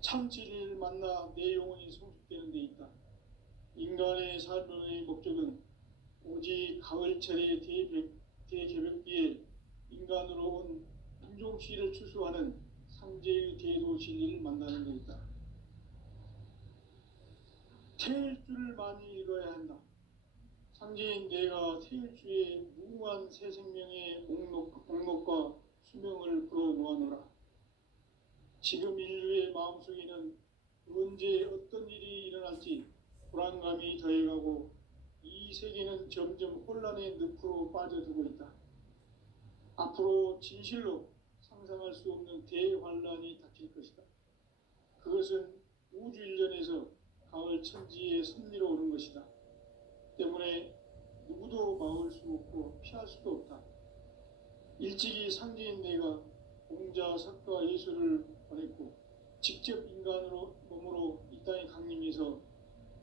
참치를 만나 내 영혼이 성숙되는 데 있다. 인간의 삶의 목적은 오직 가을철의 대개벽기에 인간으로 온 인종씨를 추수하는 상제의 대도 진리를 만나는 데 있다. 태일주를 많이 읽어야 한다. 상제인 내가 태일주의 무궁한 새 생명의 목록과 수명을 불어놓아노라. 지금 인류의 마음속에는 언제 어떤 일이 일어날지 불안감이 더해가고 이 세계는 점점 혼란의 늪으로 빠져들고 있다. 앞으로 진실로 상상할 수 없는 대환란이 닥칠 것이다. 그것은 우주 일련에서 가을 천지의 섭리로 오는 것이다. 때문에 누구도 막을 수 없고 피할 수도 없다. 일찍이 상제인 내가 공자, 석가, 예수를 보냈고 직접 인간으로 몸으로 이 땅에 강림해서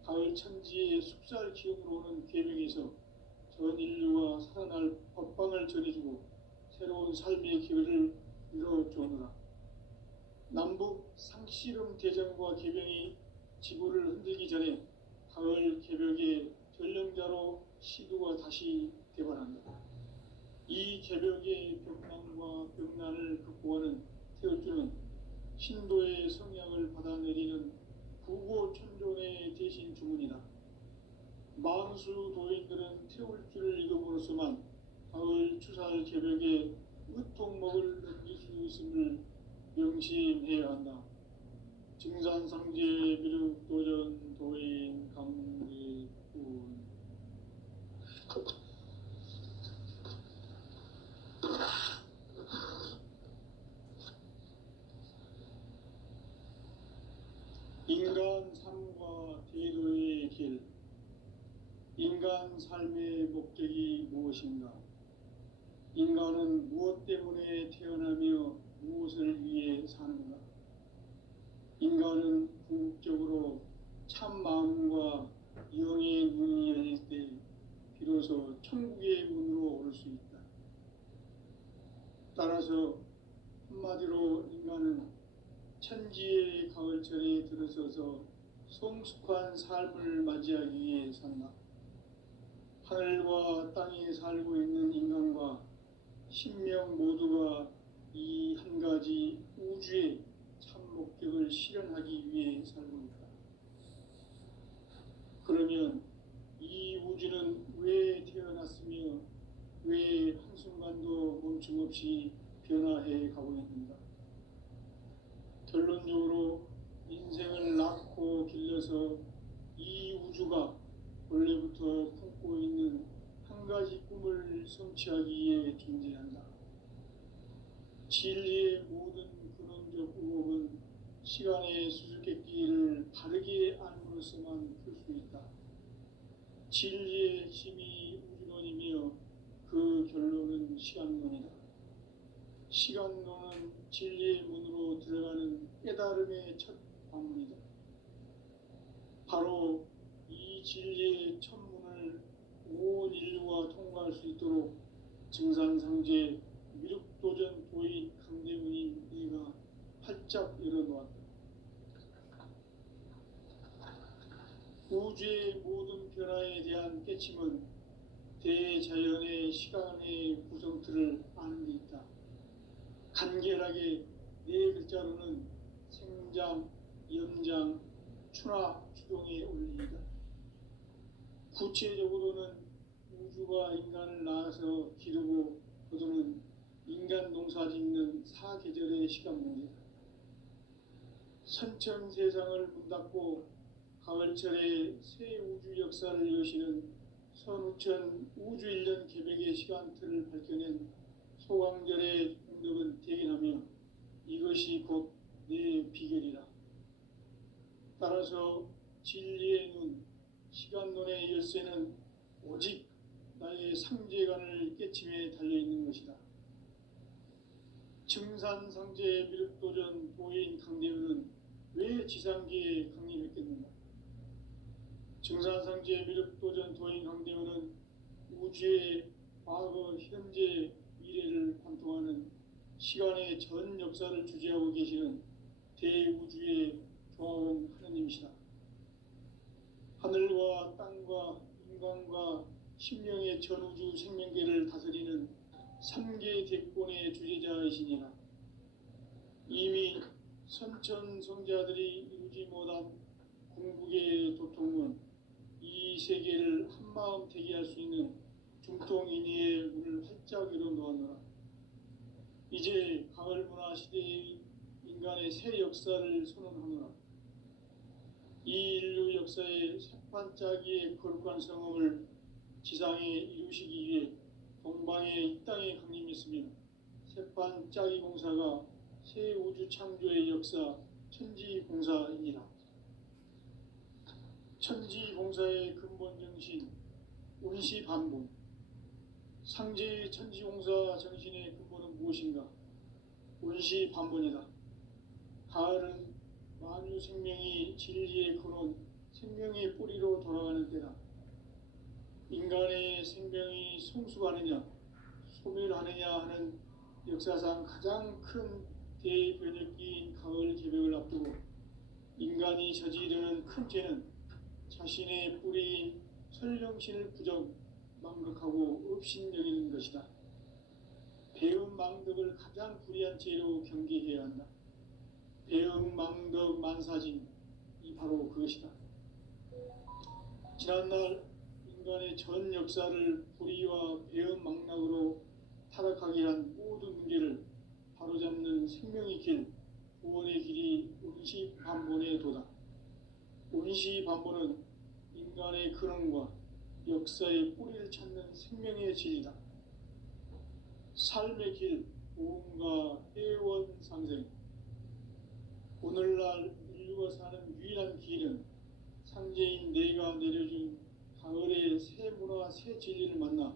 가을 천지의 숲살 기업으로 오는 계명에서 전 인류가 살아날 법방을 전해주고 새로운 삶의 기회를 이뤄주오노라. 남북 상씨름 대전과 개병이 지구를 흔들기 전에 가을 개벽의 전령자로 시두가 다시 개발한다. 이 개벽의 병난과 병난을 극복하는 태울주는 신도의 성향을 받아내리는 구고천존의 대신 주문이다. 만수 도인들은 태울주를 읽음으로써만 가을 추살 개벽에 으통먹을 넘길 수 있음을 명심해야 한다. 증산상제 미륵도전 도인 강대군. 인간 삶과 대도의 길. 인간 삶의 목적이 무엇인가? 인간은 무엇 때문에 태어나며 무엇을 위해 사는가? 인간은 궁극적으로 참 마음과 영의 문이 열릴 때 비로소 천국의 문으로 오를 수 있다. 따라서 한마디로 인간은 천지의 가을철에 들어서서 성숙한 삶을 맞이하기 위해 산다. 하늘과 땅에 살고 있는 인간과 신명 모두가 이 한 가지 우주의 참 목적을 실현하기 위해 살고 있다. 그러면 이 우주는 왜 태어났으며 왜 한순간도 멈춤없이 변화해 가고 있는가? 결론적으로 인생을 낳고 길러서 이 우주가 원래부터 품고 있는 한 가지 꿈을 성취하기 위해 존재한다. 진리의 모든 근원적 의혹은 시간의 수수께끼를 바르게 알므로써만 풀 수 있다. 진리의 핵심이 우주론이며 그 결론은 시간론이다. 시간론은 진리의 문으로 들어가는 깨달음의 첫 방문이다. 바로 이 진리의 첫 문을 온 인류가 통과할 수 있도록 증산상제 미륵도전 도인 강대문인 네가 활짝 열어놓았다. 우주의 모든 변화에 대한 깨침은 대자연의 시간의 구성틀을 아는 데 있다. 간결하게 네 글자로는 생장, 연장, 추나 추동의 원리이다. 구체적으로는 우주가 인간을 낳아서 기르고 거두는 인간 농사 짓는 사계절의 시간 문제다. 선천 세상을 문닫고 가을철에 새 우주 역사를 여시는 선우천 우주 일년 개벽의 시간틀을 밝혀낸 소강절의 공덕은 대견하며 이것이 곧 내 비결이라. 따라서 진리의 눈, 시간론의 열쇠는 오직 나의 상제관을 깨침에 달려있는 것이다. 증산상제 미륵도전 도인 강대현은 왜 지상계에 강림했겠는가? 증산상제 미륵도전 도인 강대현은 우주의 과거, 현재, 미래를 관통하는 시간의 전 역사를 주재하고 계시는 대우주의 조화원 하느님이시다. 하늘과 땅과 인간과 신명의 전우주 생명계를 다스리는 삼계 대권의 주제자이시니라. 이미 선천성자들이 이루지 못한 공국의 도통은 이 세계를 한마음 되게 할 수 있는 중통인의의 문을 활짝 열어 놓았노라. 이제 가을 문화 시대의 인간의 새 역사를 선언하노라. 이 인류 역사의 새반짝이의 거룩한 성음을 지상에 이루시기 위해 동방의 이 땅에 강림했으며 새반짝이 공사가 새 우주 창조의 역사 천지공사이니라. 천지공사의 근본 정신 운시반본. 상제의 천지공사 정신의 근본은 무엇인가? 운시반본이다. 가을은 만유 생명이 진리의 근원, 생명의 뿌리로 돌아가는 때다. 인간의 생명이 성숙하느냐, 소멸하느냐 하는 역사상 가장 큰 대변혁기인 가을 개벽을 앞두고 인간이 저지르는 큰 죄는 자신의 뿌리인 설령신을 부정, 망극하고 업신여기는 것이다. 배음 망덕을 가장 불의한 죄로 경계해야 한다. 배음 망덕 만사진이 바로 그것이다. 지난날 인간의 전 역사를 불의와 배음 망락으로 타락하게 한 모든 문제를 바로잡는 생명의 길, 구원의 길이 운시반본의 도다. 운시반본은 인간의 근원과 역사의 뿌리를 찾는 생명의 진리다. 삶의 길, 보험과 회원 상생. 오늘날 인류가 사는 유일한 길은 상제인 내가 내려준 가을의 새 문화, 새 진리를 만나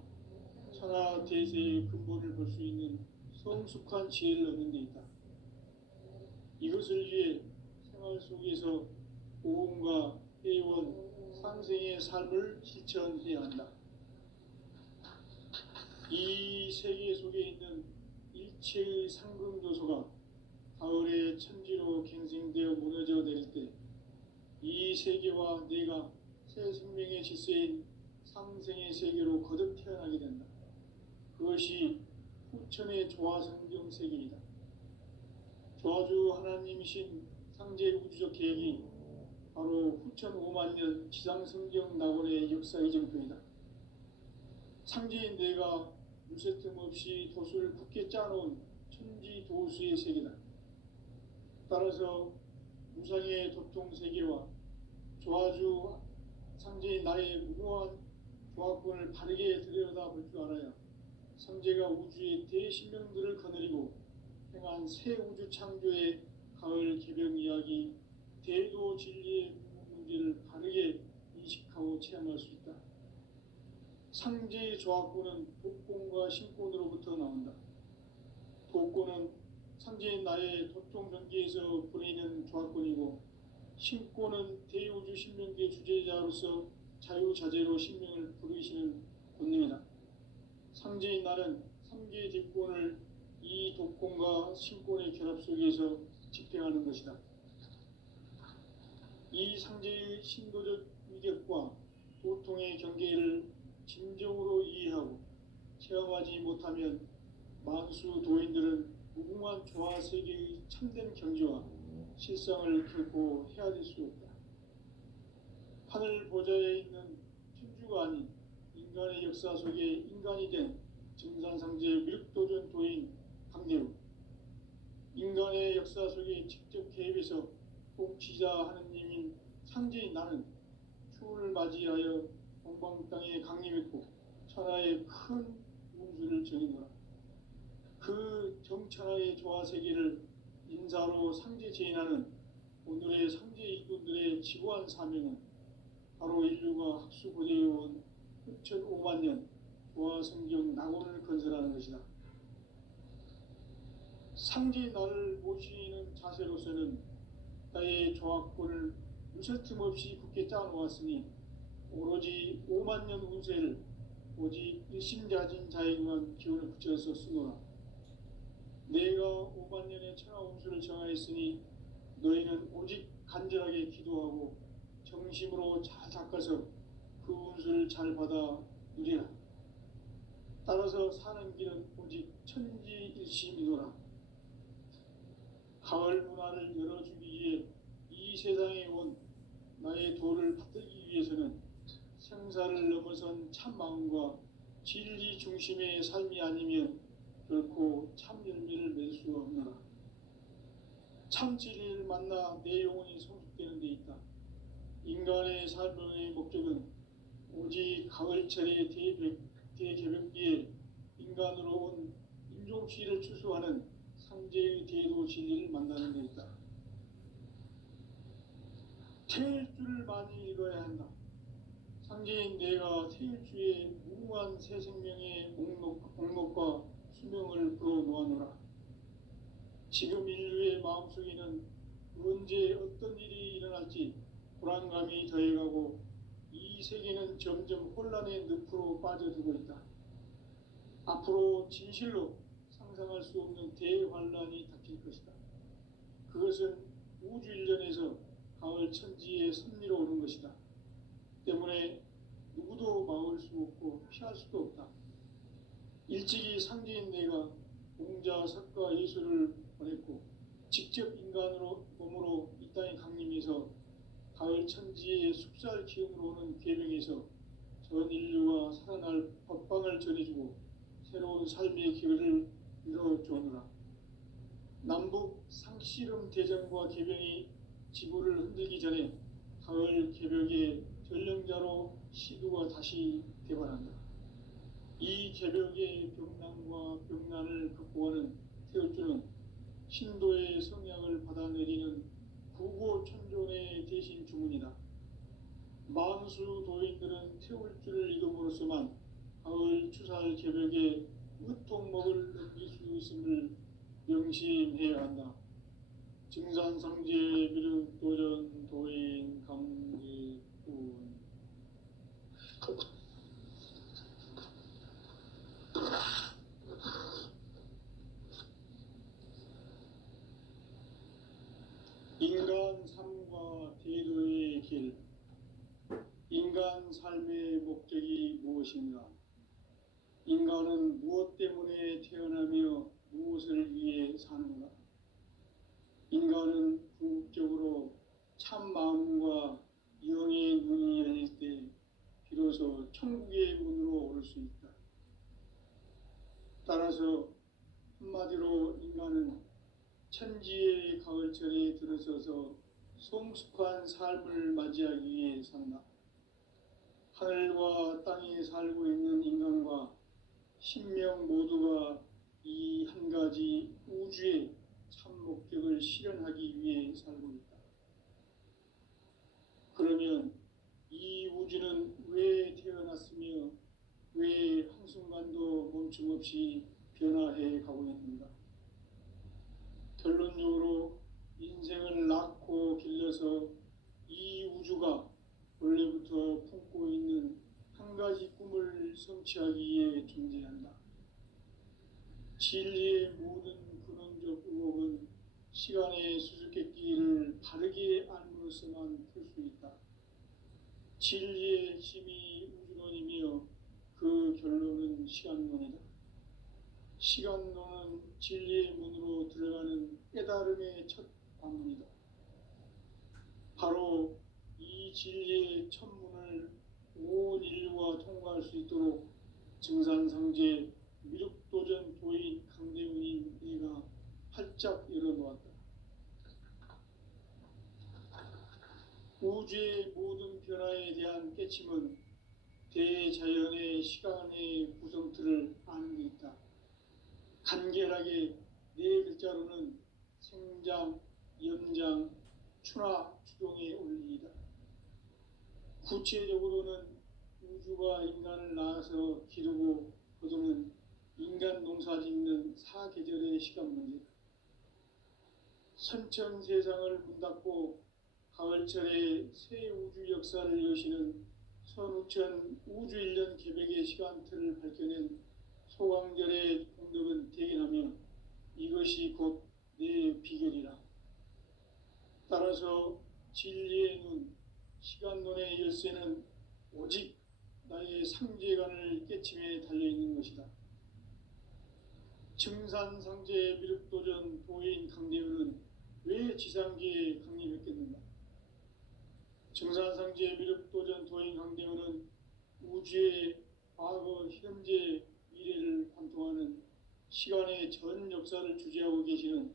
천하 대세의 근본을 볼 수 있는 성숙한 지혜를 얻는 데 있다. 이것을 위해 생활 속에서 보험과 회원, 상생의 삶을 실천해야 한다. 이 세계 속에 있는 일체의 상금요소가 가을의 천지로 갱생되어 무너져 내릴 때 이 세계와 내가 새 생명의 질서인 상생의 세계로 거듭 태어나게 된다. 그것이 후천의 조화성경 세계이다. 조화주 하나님이신 상제 우주적 계획이 바로 후천 5만 년 지상성경 낙원의 역사 이정표이다. 상제인 내가 물새틈 없이 도수를 굳게 짜놓은 천지 도수의 세계다. 따라서 무상의 도통 세계와 조화주 상제인 나의 무궁한 조화권을 바르게 들여다볼 줄 알아야 상제가 우주의 대신명들을 거느리고 행한 새 우주 창조의 가을 개벽 이야기, 대도 진리의 문제를 바르게 인식하고 체험할 수 있다. 상제의 조화권은 독권과 신권으로부터 나온다. 독권은 상제인 나의 도통 경계에서 보내는 조화권이고, 신권은 대우주 신명계 주제자로서 자유자재로 신명을 부르시는 권능이다. 상제인 나는 3개의 뒷권을 이 독권과 신권의 결합 속에서 집행하는 것이다. 이 상제의 신도적 위격과 도통의 경계를 진정으로 이해하고 체험하지 못하면 만수 도인들은 무궁한 조화세계의 참된 경지와 실상을 결코 헤아릴 수 없다. 하늘 보좌에 있는 천주가 아닌 인간의 역사 속에 인간이 된 증산상제 미륵도전 도인 강대우, 인간의 역사 속에 직접 개입해서 통치자 하느님인 상제인 나는 추운을 맞이하여 동방 땅에 강림했고 천하의 큰 운수를 정의노라. 그 정천하의 조화세계를 인사로 상제 제인하는 오늘의 상제 일꾼들의 지고한 사명은 바로 인류가 학수고대해온 후천 5만 년 조화성경 낙원을 건설하는 것이다. 상제 나를 모시는 자세로서는 나의 조화권을 무쇠틈 없이 굳게 짜놓았으니 오로지 5만 년 운세를 오직 일심자진 자에게만 기운을 붙여서 쓰노라. 내가 5만 년의 천하 운수를 정하였으니 너희는 오직 간절하게 기도하고 정심으로 잘 닦아서 그 운수를 잘 받아 누리라. 따라서 사는 길은 오직 천지일심이노라. 가을 문화를 열어주기 위해 이 세상에 온 나의 도를 받들기 위해서는 생사를 넘어선 참 마음과 진리 중심의 삶이 아니면 결코 참 열매를 맺을 수가 없노라. 참 진리를 만나 내 영혼이 성숙되는 데 있다. 인간의 삶의 목적은 오직 가을철의 대개벽기에 인간으로 온 인종시를 추수하는 상제의 대도 진리를 만나는 데 있다. 태일주를 많이 읽어야 한다. 상제인 내가 태일주의 무궁한 새 생명의 목록과 수명을 불어놓아노라. 지금 인류의 마음속에는 언제 어떤 일이 일어날지 불안감이 더해가고 이 세계는 점점 혼란의 늪으로 빠져들고 있다. 앞으로 진실로 상상할 수 없는 대환란이 닥칠 것이다. 그것은 우주 일련에서 가을 천지의 섭리로 오는 것이다. 때문에 누구도 막을 수 없고 피할 수도 없다. 일찍이 상제인 내가 공자, 석가, 예수를 보냈고 직접 인간으로 몸으로 이 땅에 강림해서 가을 천지의 숲살 기운으로 오는 계명에서 전 인류가 살아날 법방을 전해주고 새로운 삶의 기회를 이뤄주오노라. 남북 상씨름 대전과 계병이 지구를 흔들기 전에 가을 개벽의 전령자로 시두가 다시 개발한다. 이 개벽의 병난과 병난을 극복하는 태울주는 신도의 성약을 받아내리는 구고천존의 대신 주문이다. 만수 도인들은 태울주를 읽음으로써만 가을 추살 개벽의 으통목을 넘길 수 있음을 명심해야 한다. 증산상제 미륵도전 도인 감리꾼. 인간 삶과 대도의 길. 인간 삶의 목적이 무엇인가? 인간은 무엇 때문에 태어나며 무엇을 위해 사는가? 인간은 궁극적으로 참 마음과 영의 눈이 열릴 때 비로소 천국의 문으로 오를 수 있다. 따라서 한마디로 인간은 천지의 가을철에 들어서서 성숙한 삶을 맞이하기 위해 산다. 하늘과 땅에 살고 있는 인간과 신명 모두가 이 한 가지 우주의 참 목적을 실현하기 위해 살고 있다. 그러면 이 우주는 왜 태어났으며 왜 한순간도 멈춤없이 변화해 가고 있는가? 결론적으로 인생을 낳고 길러서 이 우주가 원래부터 품고 있는 한 가지 꿈을 성취하기 위해 존재한다. 진리의 모든 근원적 의혹은 시간의 수수께끼를 바르게 알므로써만 풀 수 있다. 진리의 힘이 우주론이며 그 결론은 시간론이다. 시간론은 진리의 문으로 들어가는 깨달음의 첫 관문이다. 바로 이 진리의 첫 문을 온 인류가 통과할 수 있도록 증산상제 미륵도전 도인 강대문인 내가 활짝 열어놓았다. 우주의 모든 변화에 대한 깨침은 대자연의 시간의 구성틀을 아는 데 있다. 간결하게 네 글자로는 생장, 연장, 추나 추동의 원리이다. 구체적으로는 우주가 인간을 낳아서 기르고 거두는 인간 농사 짓는 사계절의 시간 문제다. 선천 세상을 문 닫고 가을철에 새 우주 역사를 여시는 선우천 우주일년 개벽의 시간틀을 밝혀낸 소강절의 공덕은 대견하며 이것이 곧 내 비결이라. 따라서 진리의 눈, 시간론의 열쇠는 오직 나의 상제관을 깨침에 달려있는 것이다. 증산상제 미륵도전 도인 강대우는 왜 지상계에 강림했겠는가? 증산상제 미륵도전 도인 강대우는 우주의 과거, 현재, 미래를 관통하는 시간의 전 역사를 주재하고 계시는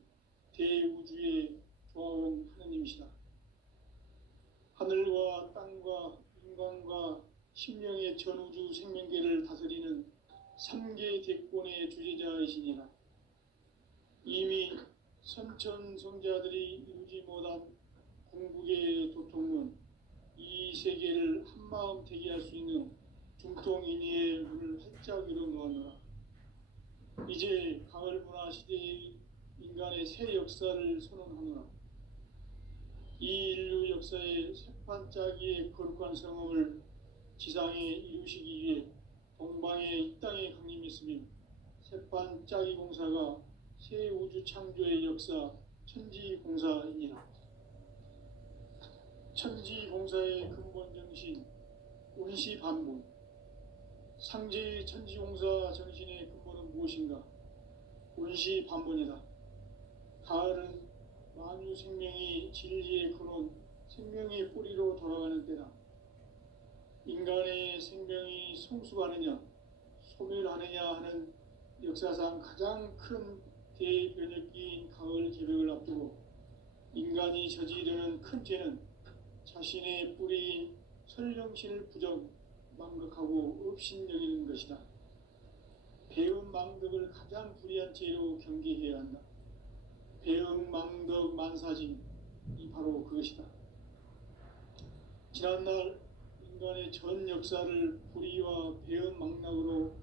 대우주의 조화원 하느님이시다. 하늘과 땅과 인간과 심령의 전우주 생명계를 다스리는 삼계 대권의 주제자이시니라. 이미 선천성자들이 이루지 못한 궁극의 도통문, 이 세계를 한마음 되게 할 수 있는 중통인의의 문을 활짝 열어놓았노라. 이제 가을 문화 시대의 인간의 새 역사를 선언하노라. 이 인류 역사의 새판짜기의 거룩한 성험을 지상에 이루시기 위해 동방의 이 땅에 강림했으며 새판짜기 공사가 새 우주 창조의 역사 천지공사이니라. 천지공사의 근본 정신 운시반문, 상제의 천지공사 정신의 근본은 무엇인가? 운시반문이다. 가을은 만유 생명이 진리의 근원, 생명의 뿌리로 돌아가는 때다. 인간의 생명이 성숙하느냐, 소멸하느냐 하는 역사상 가장 큰 대변혁기인 가을 개벽을 앞두고 인간이 저지르는 큰 죄는 자신의 뿌리인 설령신을 부정, 망각하고 업신여기는 것이다. 배음 망덕을 가장 불의한 죄로 경계해야 한다. 배음 망덕 만사진이 바로 그것이다. 지난날 인간의 전 역사를 불의와 배음 망락으로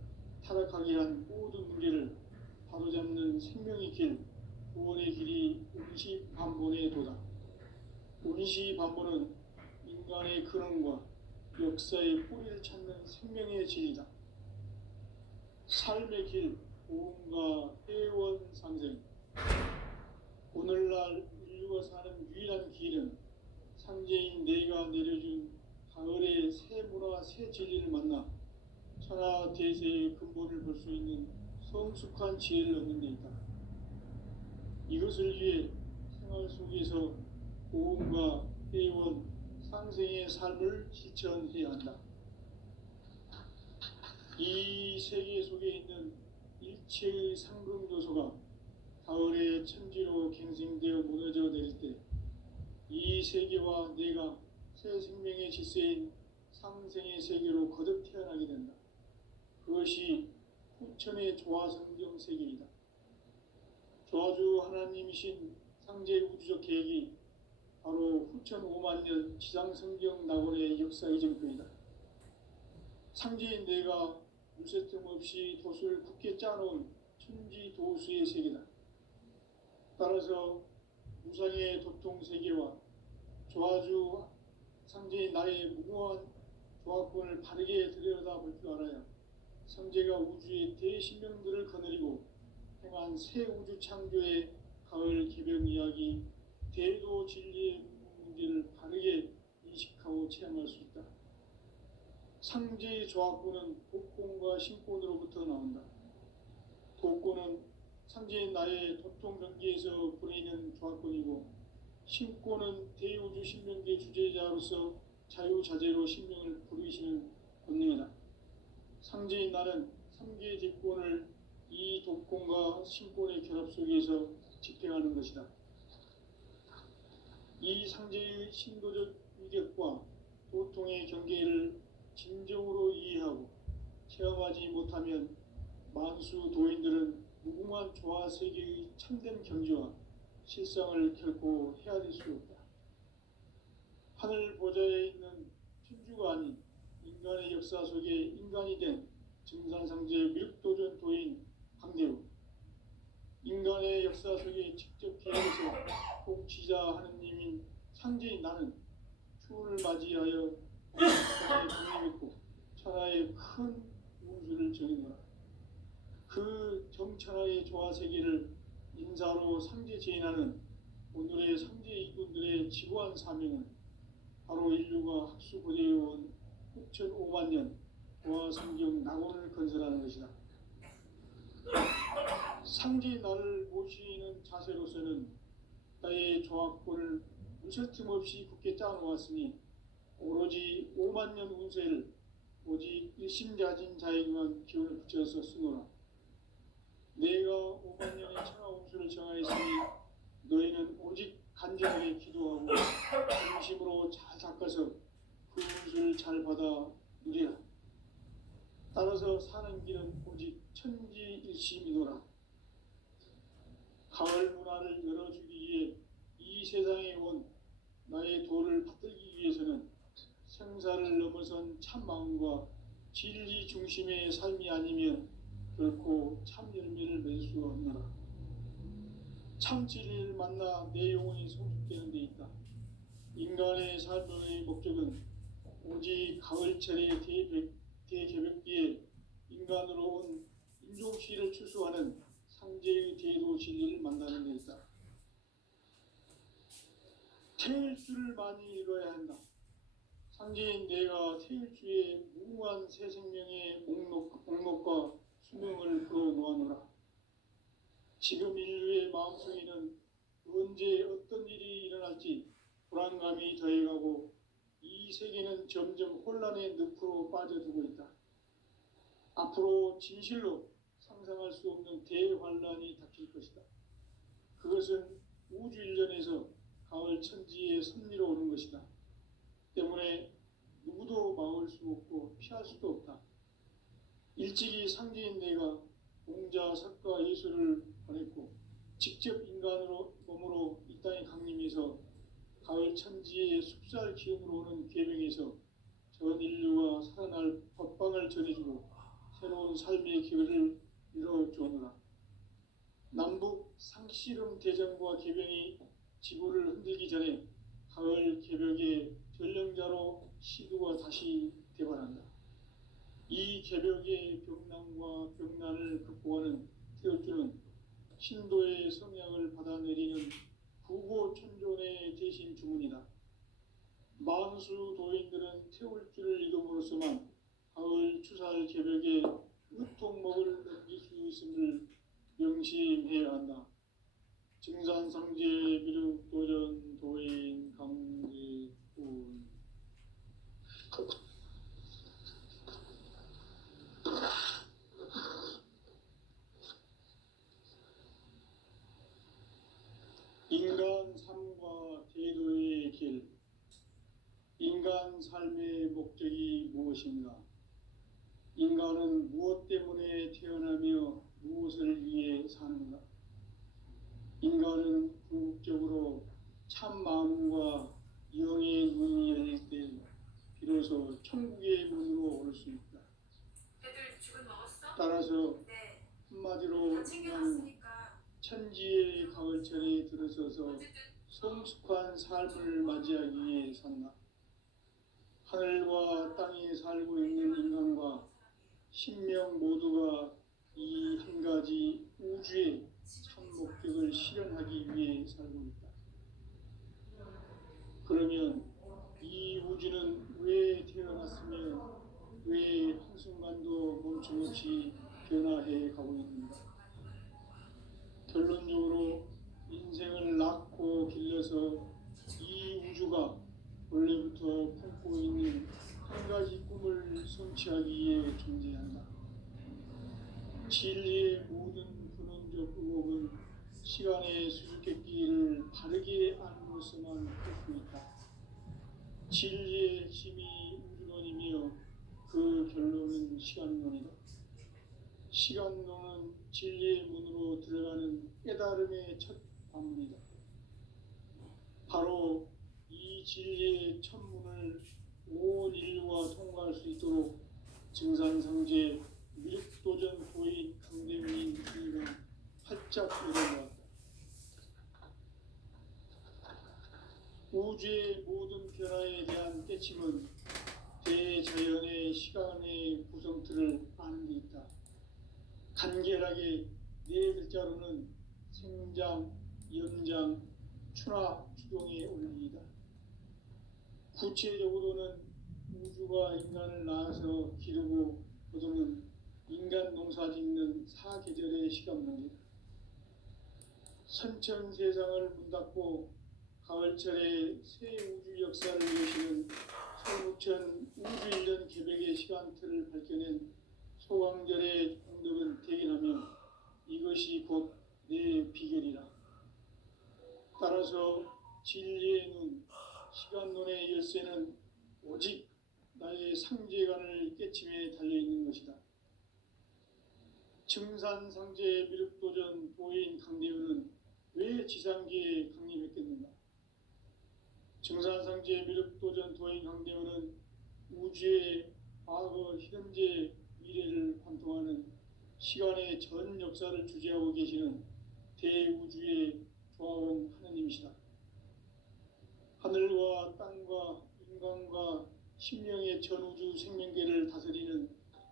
타락하게 한 모든 문제를 바로잡는 생명의 길, 구원의 길이 운시반본의 도다. 운시반본은 인간의 근원과 역사의 뿌리를 찾는 생명의 진리다. 삶의 길, 고음과 회원상생. 오늘날 인류가 사는 유일한 길은 상제인 내가 내려준 가을의 새 문화, 새 진리를 만나 천하 대세의 근본을 볼 수 있는 성숙한 지혜를 얻는 데 있다. 이것을 위해 생활 속에서 고음과 회원, 상생의 삶을 실천해야 한다. 이 세계 속에 있는 일체의 상금 요소가 가을의 천지로 갱생되어 무너져 내릴 때 이 세계와 내가 새 생명의 질서인 상생의 세계로 거듭 태어나게 된다. 그것이 후천의 조화성경 세계이다. 조화주 하나님이신 상제 우주적 계획이 바로 후천 5만년 지상성경 낙원의 역사 이전편이다. 상제인 내가 물새틈 없이 도수를 굳게 짜놓은 천지 도수의 세계다. 따라서 무상의 도통세계와 조화주 상제인 나의 무궁한 조화권을 바르게 들여다볼 줄 알아야 상제가 우주의 대신명들을 거느리고 행한 새 우주 창조의 가을 개벽 이야기, 대도 진리의 문제를 바르게 인식하고 체험할 수 있다. 상제의 조화권은 독권과 신권으로부터 나온다. 독권은 상제인 나의 도통경계에서 보내는 조화권이고, 신권은 대우주 신명계 주제자로서 자유자재로 신명을 부르시는 권능이다. 상제인 나는 3개의 뒷권을 이 독권과 신권의 결합 속에서 집행하는 것이다. 이 상제의 신도적 위력과 도통의 경계를 진정으로 이해하고 체험하지 못하면 만수 도인들은 무궁한 조화세계의 참된 경지와 실상을 결코 헤아릴 수 없다. 하늘 보좌에 있는 천주가 아닌 인간의 역사 속에 인간이 된 증산상제 미륵도전 도인 강대우, 인간의 역사 속에 직접 개입해서 통치자 하느님인 상제인 나는 추운을 맞이하여 천하에 강림했고 천하의 큰 운수를 정해노라. 그 정천하의 조화세계를 인사로 상제 제인하는 오늘의 상제 이군들의 지구한 진정한 사명은 바로 인류가 학수고대해온 6,5만 년 도화 성경 낙원을 건설하는 것이다. 상지 나를 모시는 자세로서는 나의 조합권을 무쇠틈 없이 굳게 짜놓았으니 오로지 5만 년 운세를 오직 일심자진 자에게만 기운을 붙여서 쓰노라. 내가 5만 년의 천하 운수를 정하였으니 너희는 오직 간절하게 기도하고 중심으로 잘 닦아서 그 운수를 잘 받아 누리라. 따라서 사는 길은 오직 천지일심이노라. 가을 문화를 열어주기 위해 이 세상에 온 나의 도를 받들기 위해서는 생사를 넘어선 참 마음과 진리 중심의 삶이 아니면 결코 참 열매를 맺을 수 없노라. 참 진리를 만나 내 영혼이 성숙되는 데 있다. 인간의 삶의 목적은 오직 가을철의 대개벽기에 인간으로 온 인종시를 추수하는 상제의 대도 진리를 만나는 데 있다. 태일주를 많이 읽어야 한다. 상제인 내가 태일주의 무궁한 새 생명의 목록과 수명을 풀어놓아노라. 지금 인류의 마음속에는 언제 어떤 일이 일어날지 불안감이 더해가고 이 세계는 점점 혼란의 늪으로 빠져들고 있다. 앞으로 진실로 상상할 수 없는 대환란이 닥칠 것이다. 그것은 우주 일련에서 가을 천지의 섭리로 오는 것이다. 때문에 누구도 막을 수 없고 피할 수도 없다. 일찍이 상제인 내가 공자, 석가, 예수를 보냈고 직접 인간으로 몸으로 이 땅에 강림해서 가을 천지의 숲살 기운으로 오는 계명에서 전 인류가 살아날 법방을 전해주고 새로운 삶의 기회를 열어주오노라. 남북 상씨름 대전과 개병이 지구를 흔들기 전에 가을 개벽의 전령자로 시두가 다시 대발한다. 이 개벽의 병난과 병난을 극복하는 태울주는 신도의 성약을 받아내리는 부고천존의 대신 주문이다. 만수 도인들은 태울주를 읽음으로써만 가을 추살 개벽의 으통목을 넘길 수 있음을 명심해야 한다. 증산상제 비륵 도전 도인 강제군. 인간 삶과 대도의 길. 인간 삶의 목적이 무엇인가? 인간은 무엇 때문에 태어나며 무엇을 위해 사는가? 인간은 궁극적으로 참 마음과 영의 문이 열릴 때 비로소 천국의 문으로 올 수 있다. 애들 죽은 먹었어? 따라서 네. 한마디로 다 챙겨놨으니까. 천지의 가을철에 들어서서 어쨌든 성숙한 삶을 맞이하기 위해 산다. 하늘과 땅에 살고 있는 인간과 신명 모두가 이 한 가지 우주의 참 목적을 실현하기 위해 살고 있다. 그러면 이 우주는 왜 태어났으며 왜 한순간도 멈춤없이 변화해 가고 있는가? 결론적으로 인생을 낳고 길러서 이 우주가 원래부터 품고 있는 한 가지 꿈을 성취하기 위해 존재한다. 진리의 모든 근원적 의혹은 시간의 수수께끼를 바르게 알므로서만 풀 수 있다. 진리의 핵심이 우주론이며 그 결론은 시간론이다. 시간론은 진리의 문으로 들어가는 깨달음의 첫 관문이다. 바로 이 진리의 첫 문을 온 인류가 통과할 수 있도록 증산상제 미륵도전 도인 강대민인 이가 활짝 일어났다. 우주의 모든 변화에 대한 깨침은 대자연의 시간의 구성틀을 아는 데 있다. 간결하게 네 글자로는 생장, 연장, 추나, 추동의 원리이다. 구체적으로는 우주가 인간을 낳아서 기르고 거두는 인간 농사 짓는 사계절의 시간입니다. 선천 세상을 문 닫고 가을철에 새 우주 역사를 여시는 서부천 우주일전 개벽의 시간틀을 밝혀낸 소강절의 공덕은 대견하며 이것이 곧 내 비결이라. 따라서 진리의 눈, 시간론의 열쇠는 오직 나의 상제관을 깨침에 달려있는 것이다. 증산상제 미륵도전 도인 강대우는 왜 지상기에 강림했겠는가? 증산상제 미륵도전 도인 강대우는 우주의 과거, 현재, 미래를 관통하는 시간의 전 역사를 주재하고 계시는 대우주의 조화원 하느님이시다. 하늘과 땅과 인간과 신명의 전우주 생명계를 다스리는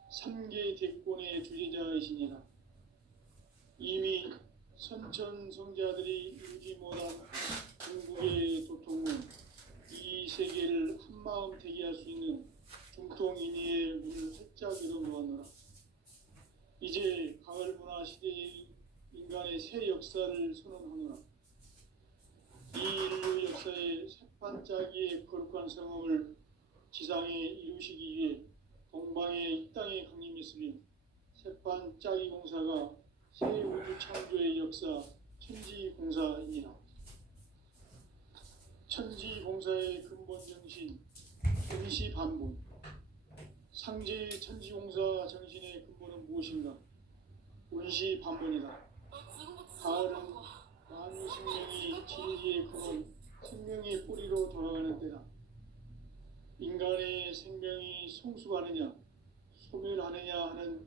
3개 대권의 주제자이시니라. 이미 선천성자들이 이루지 못한 중국의 도통은 이 세계를 한마음 되게 할 수 있는 중통인의의 문을 활짝 열어놓았노라. 이제 가을 문화 시대의 인간의 새 역사를 선언하노라. 이 인류 역사의 새반짝이의 거룩한 성험을 지상에 이루시기 위해 동방의 이 땅에 강림했으며 새반짝이 공사가 새 우주 창조의 역사 천지공사이니라. 천지공사의 근본 정신 원시반본. 상제의 천지공사 정신의 근본은 무엇인가? 원시반본이다. 가을은 만유 생명이 진리의 근원, 생명의 뿌리로 돌아가는 때다. 인간의 생명이 성숙하느냐, 소멸하느냐 하는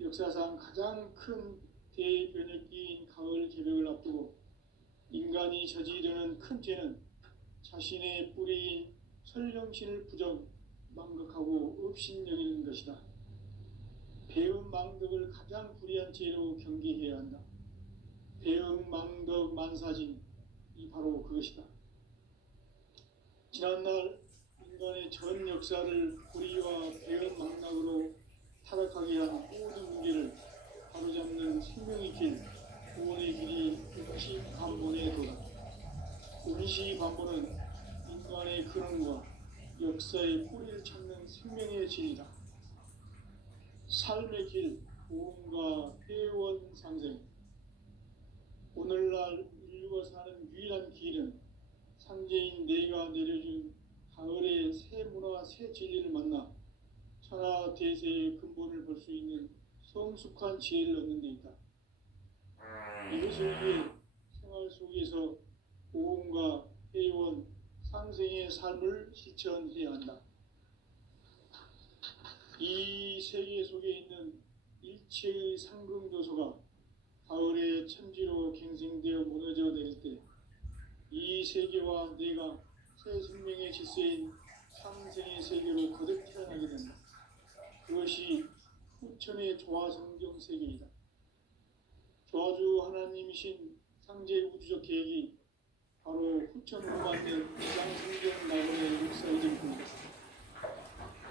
역사상 가장 큰 대변혁기인 가을 개벽을 앞두고 인간이 저지르는 큰 죄는 자신의 뿌리인 설령신을 부정, 망각하고 업신여기는 것이다. 배음 망덕을 가장 불의한 죄로 경계해야 한다. 배음 망덕 만사진, 이 바로 그것이다. 지난날 인간의 전 역사를 불의와 배음 망락으로 타락하게 한 모든 문제를 바로잡는 생명의 길, 구원의 길이 원시반본의 도다. 원시반본은 인간의 근원과 역사의 뿌리를 찾는 생명의 진리다. 삶의 길, 보험과 회원 상생. 오늘날 인류가 사는 유일한 길은 상제인 내가 내려준 가을의 새 문화, 새 진리를 만나 천하 대세의 근본을 볼 수 있는 성숙한 지혜를 얻는 데 있다. 이것을 위해 생활 속에서 보험과 회원, 상생의 삶을 실천해야 한다. 이 세계 속에 있는 일체의 상승조소가 가을의 천지로 갱생되어 무너져 내릴 때 이 세계와 내가 새 생명의 질서인 상생의 세계로 거듭 태어나게 된다. 그것이 후천의 조화성경 세계이다. 조화주 하나님이신 상제 우주적 계획이 바로 후천으로 만든 지상성경 낙원의 역사의 전부이다.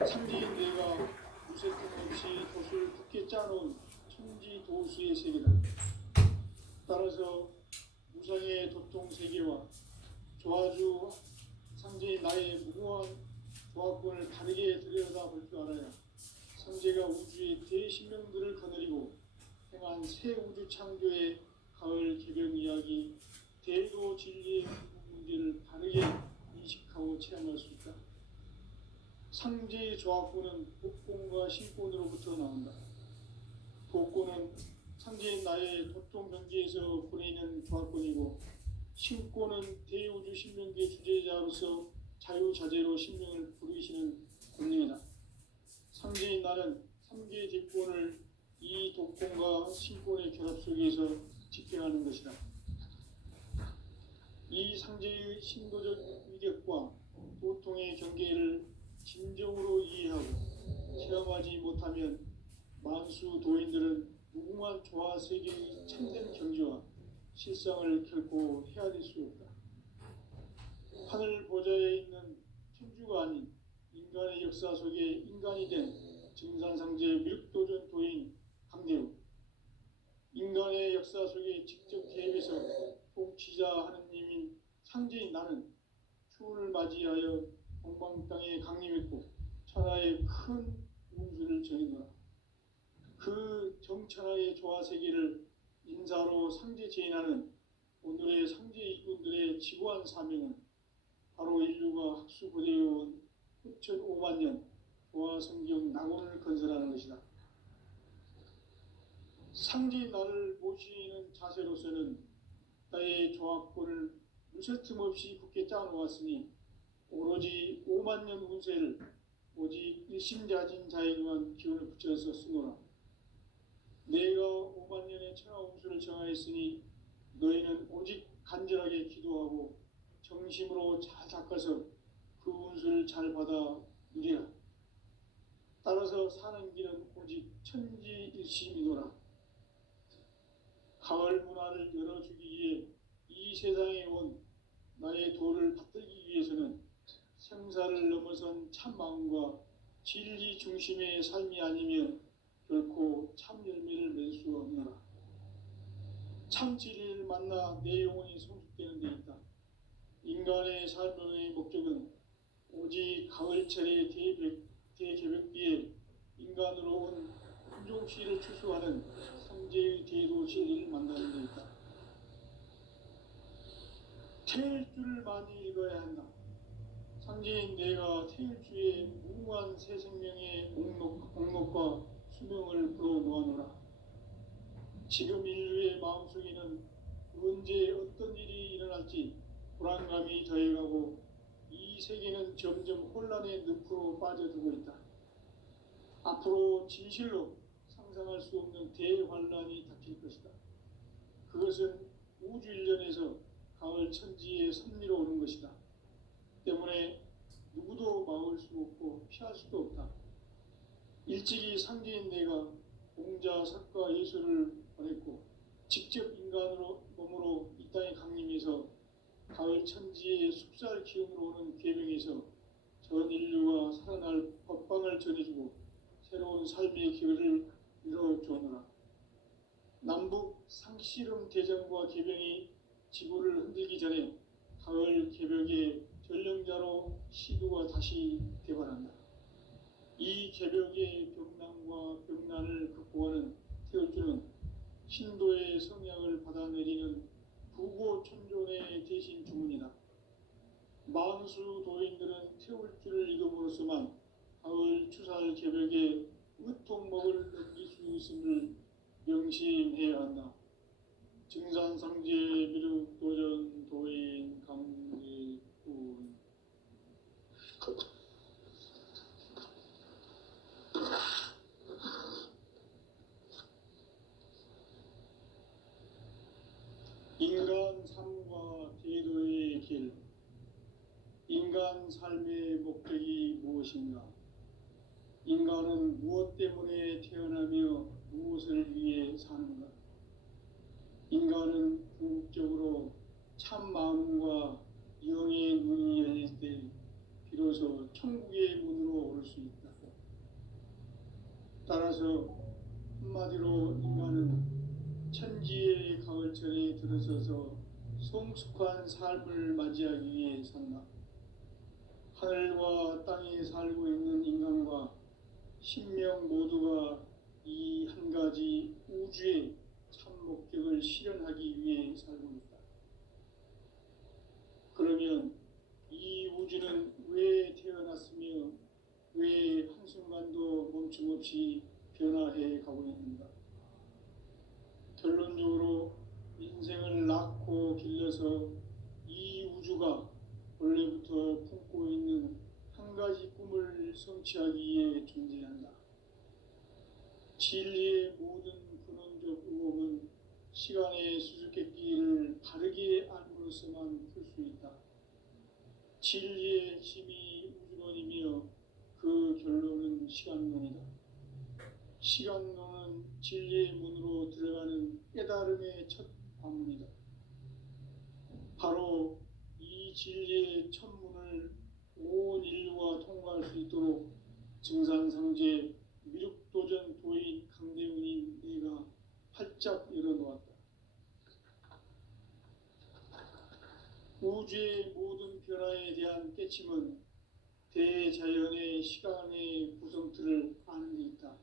상제인 내가 무쇠틈 없이 돛을 굳게 짜놓은 천지도수의 세계다. 따라서 무상의 도통세계와 조화주 상제인 나의 무궁한 조화권을 다르게 들여다볼 줄 알아야 상제가 우주의 대신명들을 거느리고 행한 새 우주 창조의 가을 개벽 이야기, 대도 진리의 문제를 바르게 인식하고 체험할 수 있다. 상제의 조화권은 복권과 신권으로부터 나온다. 복권은 상제인 나의 도통 경계에서 보내는 조화권이고, 신권은 대우주 신명계 주제자로서 자유자재로 신명을 부르시는 권능이다. 상제인 나는 3개 대권을 이 독권과 신권의 결합 속에서 집행하는 것이다. 이 상제의 신도적 위력과 도통의 경계를 진정으로 이해하고 체험하지 못하면 만수 도인들은 무궁한 조화 세계의 참된 경지와 실상을 결코 헤아릴 수 없다. 하늘 보좌에 있는 천주가 아닌 인간의 역사 속에 인간이 된 증산상제 미륵도전 도인 강대우, 인간의 역사 속에 직접 개입해서 통치자 하느님인 상제인 나는 추운을 맞이하여 동방 땅에 강림했고 천하의 큰 운수를 정했노라. 그 정천하의 조화 세계를 인사로 상제 제인하는 오늘의 상제 이군들의 지구한 사명은 바로 인류가 학수고대해온 후천 5만 년 조화 성경 낙원을 건설하는 것이다. 상제인 나를 모시는 자세로서는 나의 조합권을 무쇠틈 없이 굳게 짜놓았으니 오로지 5만 년 운세를 오직 일심자진 자에게만 기운을 붙여서 쓰노라. 내가 5만 년의 천하 운수를 정하였으니 너희는 오직 간절하게 기도하고 정심으로 잘 닦아서 그 운수를 잘 받아 누리라. 따라서 사는 길은 오직 천지일심이노라. 가을 문화를 열어주기 위해 이 세상에 온 나의 도를 받들기 위해서는 생사를 넘어선 참 마음과 진리 중심의 삶이 아니면 결코 참 열매를 맺을 수 없노라. 참 진리를 만나 내 영혼이 성숙되는 데 있다. 인간의 삶의 목적은 오직 가을철의 대개벽비에 인간으로 온 품종시를 추수하는 상제의 대도 진리를 만나는 데 있다. 태일주를 많이 읽어야 한다. 상제인 내가 태일주의 무궁한 새 생명의 목록과 수명을 불어놓아노라. 지금 인류의 마음속에는 언제 어떤 일이 일어날지 불안감이 더해가고 이 세계는 점점 혼란의 늪으로 빠져들고 있다. 앞으로 진실로 상상할 수 없는 대환란이 닥칠 것이다. 그것은 우주 일련에서 가을 천지의 섭리로 오는 것이다. 때문에 누구도 막을 수 없고 피할 수도 없다. 일찍이 상제인 내가 공자, 석가, 예수를 보냈고 직접 인간으로 몸으로 이 땅에 강림해서 가을 천지의 숲살 기운으로 오는 계명에서 전 인류가 살아날 법방을 전해주고 새로운 삶의 길을 이뤄주노라. 남북 상씨름 대전과 계병이 지구를 흔들기 전에 가을 개벽의 전령자로 시두가 다시 개발한다. 이 개벽의 병난과 병난을 극복하는 태울주는 신도의 성약을 받아내리는 부고천존의 대신 주문이다. 만수 도인들은 태울주를 읽음으로써만 가을 추살 개벽의 의통목을 넘길 수 있음을 명심해야 한다. 증산상제 미륵도전 도인 강대훈. 인간 삶과 제도의 길. 인간 삶의 목적이 무엇인가? 인간은 무엇 때문에 태어나며 무엇을 위해 사는가? 인간은 궁극적으로 참 마음과 영의 눈이 열릴 때 비로소 천국의 문으로 오를 수 있다. 따라서 한마디로 인간은 천지의 가을철에 들어서서 성숙한 삶을 맞이하기 위해 산다. 하늘과 땅에 살고 있는 인간과 신명 모두가 이 한 가지 우주의 참 목적을 실현하기 위해 살고 있다. 그러면 이 우주는 왜 태어났으며 왜 한순간도 멈춤없이 변화해 가고 있는가? 결론적으로 인생을 낳고 길러서 이 우주가 원래부터 품고 있는 한 가지 꿈을 성취하기 위해 존재한다. 진리의 모든 근원적 의혹은 시간의 수수께끼를 바르게 알므로서만 풀 수 있다. 진리의 핵심이 우주론이며 그 결론은 시간론이다. 시간론은 진리의 문으로 들어가는 깨달음의 첫 관문이다. 바로 이 진리의 첫 문을 온 증산상제 미륵도전 도인 강대훈이 내가 활짝 열어놓았다. 우주의 모든 변화에 대한 깨침은 대자연의 시간의 구성틀을 아는 데 있다.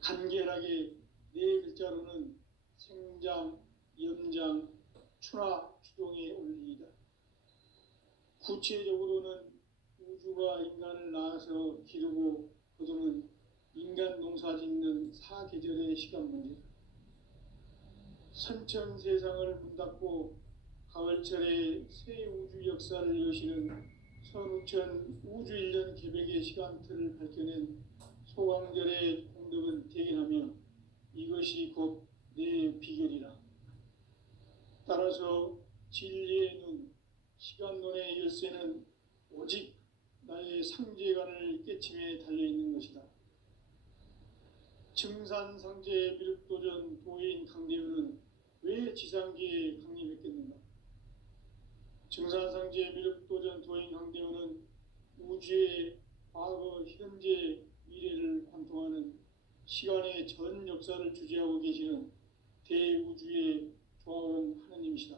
간결하게 네 글자로는 생장, 연장, 추나 추동의 원리이다. 구체적으로는 우주가 인간을 낳아서 기르고 거두는 인간 농사 짓는 사계절의 시간 문제다. 선천 세상을 문 닫고 가을철에 새 우주 역사를 여시는 선우천 우주 1년 개백의 시간틀을 밝혀낸 소강절의 공덕은 대견하며 이것이 곧 내 비결이라. 따라서 진리의 눈, 시간론의 열쇠는 오직 나의 상제관을 깨침에 달려있는 것이다. 증산상제 미륵도전 도인 강대훈은 왜 지상계에 강림했겠는가? 증산상제 미륵도전 도인 강대훈은 우주의 과거, 현재, 미래를 관통하는 시간의 전 역사를 주재하고 계시는 대우주의 조화원 하느님이시다.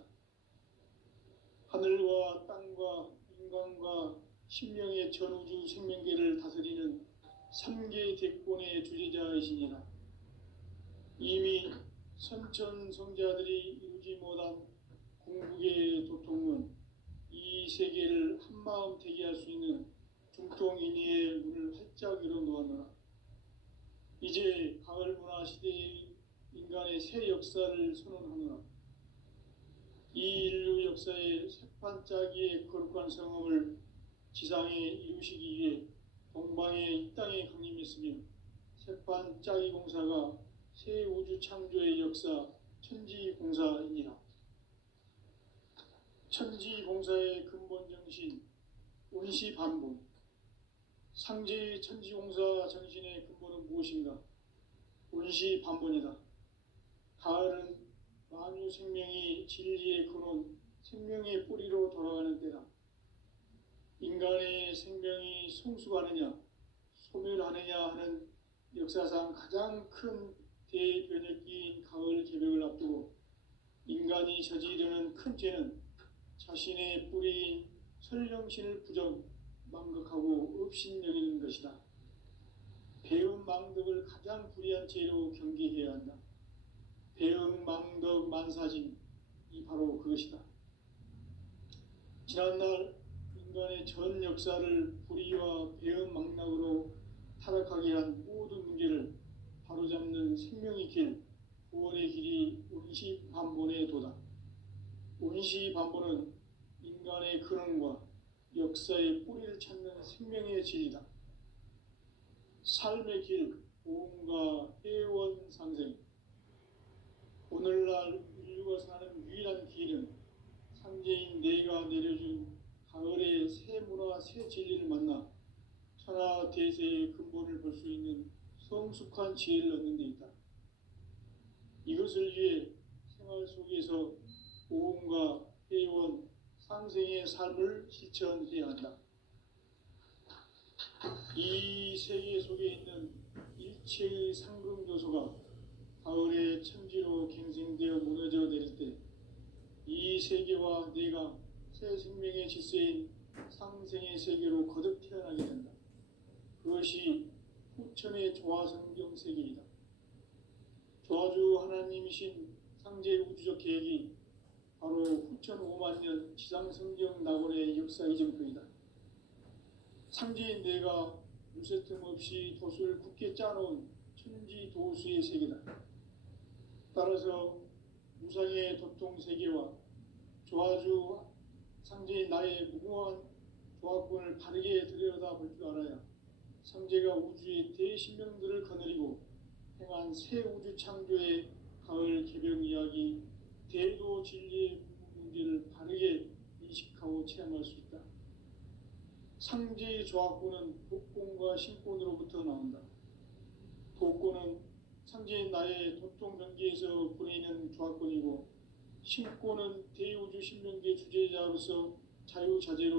하늘과 땅과 인간과 신명의 전우주 생명계를 다스리는 3계 대권의 주재자이시니라. 이미 선천성자들이 이루지 못한 궁극의 도통은 이 세계를 한마음 되게 할 수 있는 중통인의의 문을 활짝 열어놓았노라. 이제 가을 문화 시대의 인간의 새 역사를 선언하노라. 이 인류 역사의 새판짜기의 거룩한 성험을 지상에 이루시기 위해 동방의 이 땅에 강림했으며 새판짜기 공사가 새 우주 창조의 역사 천지공사이니라. 천지공사의 근본 정신 운시반본. 상제의 천지공사 정신의 근본은 무엇인가? 운시반본이다. 가을은 만유 생명이 진리의 근원, 생명의 뿌리로 돌아가는 때다. 인간의 생명이 성숙하느냐, 소멸하느냐 하는 역사상 가장 큰 대변혁기인 가을 개벽을 앞두고 인간이 저지르는 큰 죄는 자신의 뿌리인 설령신을 망각하고 업신여기는 것이다. 배은망덕을 가장 불의한 죄로 경계해야 한다. 배은망덕 만사짐이 바로 그것이다. 지난날 인간의 전 역사를 불의와 배은망락으로 타락하게 한 모든 문제를 바로잡는 생명의 길, 구원의 길이 운시반본의 도다. 운시반본은 인간의 근원과 역사의 뿌리를 찾는 생명의 진리다. 삶의 길, 보험과 회원 상생. 오늘날 인류가 사는 유일한 길은 상제인 내가 내려준 가을의 새 문화, 새 진리를 만나 천하 대세의 근본을 볼 수 있는 성숙한 지혜를 얻는 데 있다. 이것을 위해 생활 속에서 보험과 회원, 상생의 삶을 실천해야 한다. 이 세계 속에 있는 일체의 상금 요소가 가을의 천지로 갱생되어 무너져 내릴 때 이 세계와 내가 새 생명의 질서인 상생의 세계로 거듭 태어나게 된다. 그것이 후천의 조화성경 세계이다. 조화주 하나님이신 상제 우주적 계획이 바로 후천 5만 년 지상성경 낙원의 역사 이정표이다. 상제인 내가 무쇠 틈 없이 돛을 굳게 짜놓은 천지 도수의 세계다. 따라서 무상의 도통 세계와 조화주 상제인 나의 무궁한 조화권을 바르게 들여다볼 줄 알아야 상제가 우주의 대신명들을 거느리고 행한 새 우주 창조의 가을 개벽 이야기, 대도 진리의 문제를 바르게 인식하고 체험할 수 있다. 상제의 조화권은 복권과 신권으로부터 나온다. 복권은 상제인 나의 도통 경계에서 보내는 조화권이고, 신권은 대우주 신명계 주제자로서 자유자재로